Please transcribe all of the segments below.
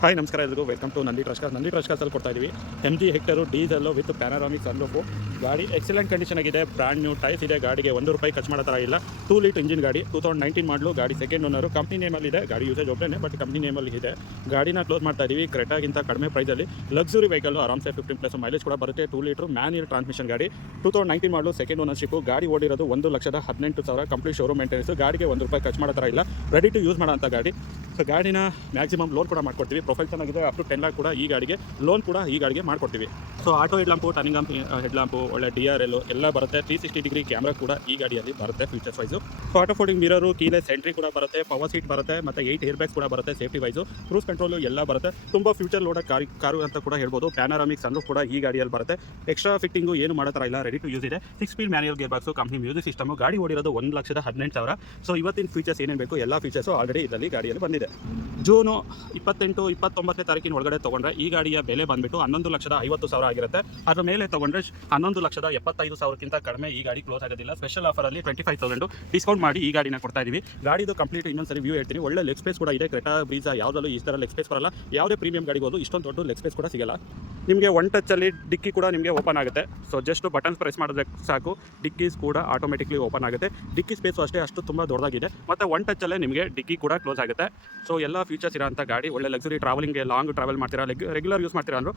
Hi ನಮಸ್ಕಾರ ಎಲ್ರಿಗೂ welcome to Nandi ಟ್ರಸ್ಕರ್ಸಲ್ಲಿ ಕೊಡ್ತಾ ಇದ್ದೀವಿ MG hectare diesel with panoramic sunroof ಗಾಡಿ ಎಕ್ಸಲೆಂಟ್ ಕಂಡೀಷನ್ ಆಗಿದೆ. ಬ್ರ್ಯಾಂಡ್ ನ್ಯೂ ಟೈರ್ಸ್ ಇದೆ. ಗಾಡಿಗೆ ₹1 ಖರ್ಚು ಮಾಡೋ ಥರ ಇಲ್ಲ. 2 ಲೀಟರ್ ಇಂಜಿನ್ ಗಾಡಿ 2019 ಮಾಡಲು. ಗಾಡಿ ಸೆಕೆಂಡ್ ಓನರು. ಕಂಪ್ನಿ ನೇಮಲ್ಲಿದೆ. ಗಾಡಿ ಯೂಸೇಜ್ ಒಬ್ಬನೇ ಬಟ್ ಕಂಪ್ನಿ ನೇಮಲ್ಲಿ ಇದೆ. ಗಾಡಿನ ಕ್ಲೋಸ್ ಮಾಡ್ತಾ ಇದ್ದೀವಿ ಕ್ರೆಟಾಗಿಂತ ಕಡಿಮೆ ಪ್ರೈಸಲ್ಲಿ. ಲಕ್ಸುರಿ ವೆಹಿಕಲ್ ಆರಾಮ್ಸೆ 15+ ಮೈಲೇಜ್ ಕೂಡ ಬರುತ್ತೆ. 2 ಲೀಟರ್ ಮ್ಯಾನ್ಯಲ್ ಟ್ರಾನ್ಸ್ಮಿಷನ್ ಗಾಡಿ 2019 ಮಾಡಲು. Second ownership. ಗಾಡಿ ಓಡಿರೋದು 1,18,000 ಕಂಪ್ಲೀಟ್ ಶೋರೂಮ್ ಮೇಂಟೆನೆನ್ಸ್. ಗಾಡಿಗೆ ₹1 ಖರ್ಚು ಮಾಡೋ ಥರ ಇಲ್ಲ. ರೆಡಿ ಟು ಯೂಸ್ ಮಾಡೋ ಅಂಥ ಗಾಡಿ. ಸೊ ಗಾಡಿನ ಮ್ಯಾಕ್ಸಿಮಮ್ ಲೋನ್ ಕೂಡ ಮಾಡ್ಕೊಡ್ತೀವಿ. ಪ್ರೊಫೈಲ್ ಚೆನ್ನಾಗಿದೆ. ಅಪ್ ಟು 10 lakh ಕೂಡ ಈ ಗಾಡಿಗೆ ಲೋನ್ ಕೂಡ ಈ ಗಾಡಿಗೆ ಮಾಡ್ಕೊಡ್ತೀವಿ. So auto head lamp, turning head lamp, ಒಳ್ಳೆ DRL ಎಲ್ಲ ಬರುತ್ತೆ. 360 ಡಿಗ್ರಿ ಕ್ಯಾಮ್ರಾ ಕೂಡ ಈ ಗಾಡಿಯಲ್ಲಿ ಬರುತ್ತೆ features wise. So auto folding mirror, keyless entry ಕೂಡ ಬರುತ್ತೆ. ಪವರ್ ಸೀಟ್ ಬರುತ್ತೆ ಮತ್ತು 8 ಏರ್ ಬ್ಯಾಗ್ಸ್ ಕೂಡ ಬರುತ್ತೆ ಸೇಫ್ಟಿ ವೈಸು. ಕ್ರೂಸ್ ಕಂಟ್ರೋಲು ಎಲ್ಲ ಬರುತ್ತೆ. ತುಂಬ ಫ್ಯೂಚರ್ ಲೋಡ ಕಾರು ಅಂತ ಕೂಡ ಹೇಳ್ಬೋದು. ಪ್ಯಾನರಾಮಿಕ್ ಸನ್ರೂಫ್ ಕೂಡ ಈ ಗಾಡಿಯಲ್ಲಿ ಬರುತ್ತೆ. ಎಕ್ಸ್ಟ್ರಾ ಫಿಟ್ಟಿಂಗು ಏನು ಮಾಡೋ ಥರ ಇಲ್ಲ. ರೆಡಿ ಟು ಯೂಸ್ ಇದೆ. 6 speed manual gear box, company music system. ಗಾಡಿ ಓಡಿರೋದು 1,18,000. ಸೊ ಇವತ್ತಿನ ಫೀಚರ್ಸ್ ಏನೇನು ಬೇಕು ಎಲ್ಲ ಫೀಚರ್ಸು ಆಲ್ರೆಡಿ ಇದರಲ್ಲಿ ಗಾಡಿಯಲ್ಲಿ ಬಂದಿದೆ. ಜೂನು 28, 29ನೇ ತಾರೀಕಿನ ಒಳಗಡೆ ತೊಗೊಂಡ್ರೆ ಈ ಗಾಡಿಯ ಬೆಲೆ ಬಂದುಬಿಟ್ಟು 11,50,000 ಆಗಿರುತ್ತೆ. ಅದರ ಮೇಲೆ ತೊಗೊಂಡ್ರೆ 11,75,000ಕ್ಕಿಂತ ಕಡಿಮೆ ಈ ಗಾಡಿ ಕ್ಲೋಸ್ ಆಗೋದಿಲ್ಲ. ಸ್ಪೆಷಲ್ ಆಫರಲ್ಲಿ 25,000 ಡಿಸ್ಕೌಂಟ್ ಮಾಡಿ ಈ ಗಾಡಿನ ಕೊಡ್ತಾ ಇದ್ದೀವಿ. ಗಾಡಿದು ಕಂಪ್ಲೀಟ್ ಇನ್ನೊಂದ್ಸರಿ ವ್ಯೂ ಹೇಳ್ತೀನಿ. ಒಳ್ಳೆ ಲೆಗ್ ಸ್ಪೇಸ್ ಕೂಡ ಇದೆ. ಕ್ರೆಟಾ, ಬ್ರೀಜಾ ಯಾವುದಲ್ಲೂ ಈ ಥರ ಲೆಗ್ ಸ್ಪೇಸ್ ಬರಲ್ಲ. ಯಾವುದೇ ಪ್ರೀಮಿಯಂ ಗಾಡಿಗೆ ಹೋದು ಇಷ್ಟೊಂದು ದೊಡ್ಡ ಲೆಗ್ ಸ್ಪೇಸ್ ಕೂಡ ಸಿಗಲ್ಲ. ನಿಮಗೆ ಒನ್ ಟಚ್ಚಲ್ಲಿ ಡಿಕ್ಕಿ ಕೂಡ ನಿಮಗೆ ಓಪನ್ ಆಗುತ್ತೆ. ಸೊ ಜಸ್ಟ್ ಬಟನ್ಸ್ ಪ್ರೆಸ್ ಮಾಡಿದ್ರೆ ಸಾಕು, ಡಿಕ್ಕೀಸ್ ಕೂಡ ಆಟೋಮೆಟಿಕ್ಲಿ ಓಪನ್ ಆಗುತ್ತೆ. ಡಿಕ್ಕಿ ಸ್ಪೇಸು ಅಷ್ಟು ತುಂಬ ದೊಡ್ಡದಾಗಿದೆ. ಮತ್ತು ಒನ್ ಟಚ್ಚಲ್ಲೇ ನಿಮಗೆ ಡಿಕ್ಕಿ ಕೂಡ ಕ್ಲೋಸ್ ಆಗುತ್ತೆ. ಸೊ ಎಲ್ಲ ಫೀಚರ್ಸ್ ಇರೋಂಥ ಗಾಡಿ. ಒಳ್ಳೆ ಲಕ್ಸುರಿ ಟ್ರಾವೆಲಿಂಗ್ಗೆ, ಲಾಂಗ್ ಟ್ರಾವೆಲ್ ಮಾಡ್ತೀರಾ, ರೆಗ್ಯುಲರ್ ಯೂಸ್ ಮಾಡ್ತೀರಾ ಅಂದರೂ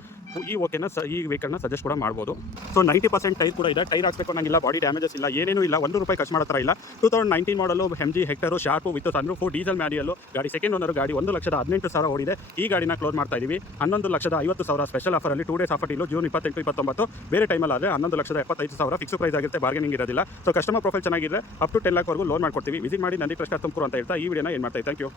ಈ ಓಕೆನ ಈ ವೆಹಿಕಲ್ನ ಸಜೆಸ್ಟ್ ಕೂಡ ಮಾಡ್ಬೋದು. ಸೊ 90% ಟೈರ್ ಕೂಡ ಇದೆ. ಟೈರ್ ಹಾಕ್ಬೇಕು ಅನ್ನಂಗಿಲ್ಲ, ಬಾಡಿ ಡ್ಯಾಮೇಜಸ್ ಇಲ್ಲ, ಏನೇನೂ ಇಲ್ಲ. ₹1 ಖರ್ಚು ಮಾಡೋ ಥರ ಇಲ್ಲ. 2019 ಮಾಡಲು MG Hector sharp with sunroof, diesel manual. ಗಾಡಿ ಸೆಕೆಂಡ್ ಓನರ್. ಗಾಡಿ 1,18,000 ಓಡಿದೆ. ಈ ಗಾಡಿನ ಕ್ಲೋಸ್ ಮಾಡ್ತಾ ಇದ್ದೀವಿ 11,50,000 ಸ್ಪೆಷಲ್ ಆಫರಲ್ಲಿ. 2 ಡೇಸ್ ಆಫರ್ ಇಲ್ಲೂ ಜೂನ್ 28, 29. ಬೇರೆ ಟೈಮಲ್ಲಿ ಆದರೆ 11,75,000 ಫಿಕ್ಸ್ ಪ್ರೈಸ್ ಆಗುತ್ತೆ. ಬಾರ್ಗೇನಿಂಗ್ ಇರೋದಿಲ್ಲ. ಸೊ ಕಸ್ಟಮರ್ ಪ್ರೊಫೈಲ್ ಚೆನ್ನಾಗಿದೆ. ಅಪ್ ಟು 10 lakh ವರೆಗೂ ಲೋನ್ ಮಾಡ್ಕೊಡ್ತೀವಿ. ವಿಸಿಟ್ ಮಾಡಿ ನಂದಿ ಟ್ರಸ್ಟ್ ತುಮಕೂರು ಅಂತ ಹೇಳ್ತಾ ಈ ವಿಡಿಯೋನ ಏನು ಮಾಡ್ತಾ. Thank you.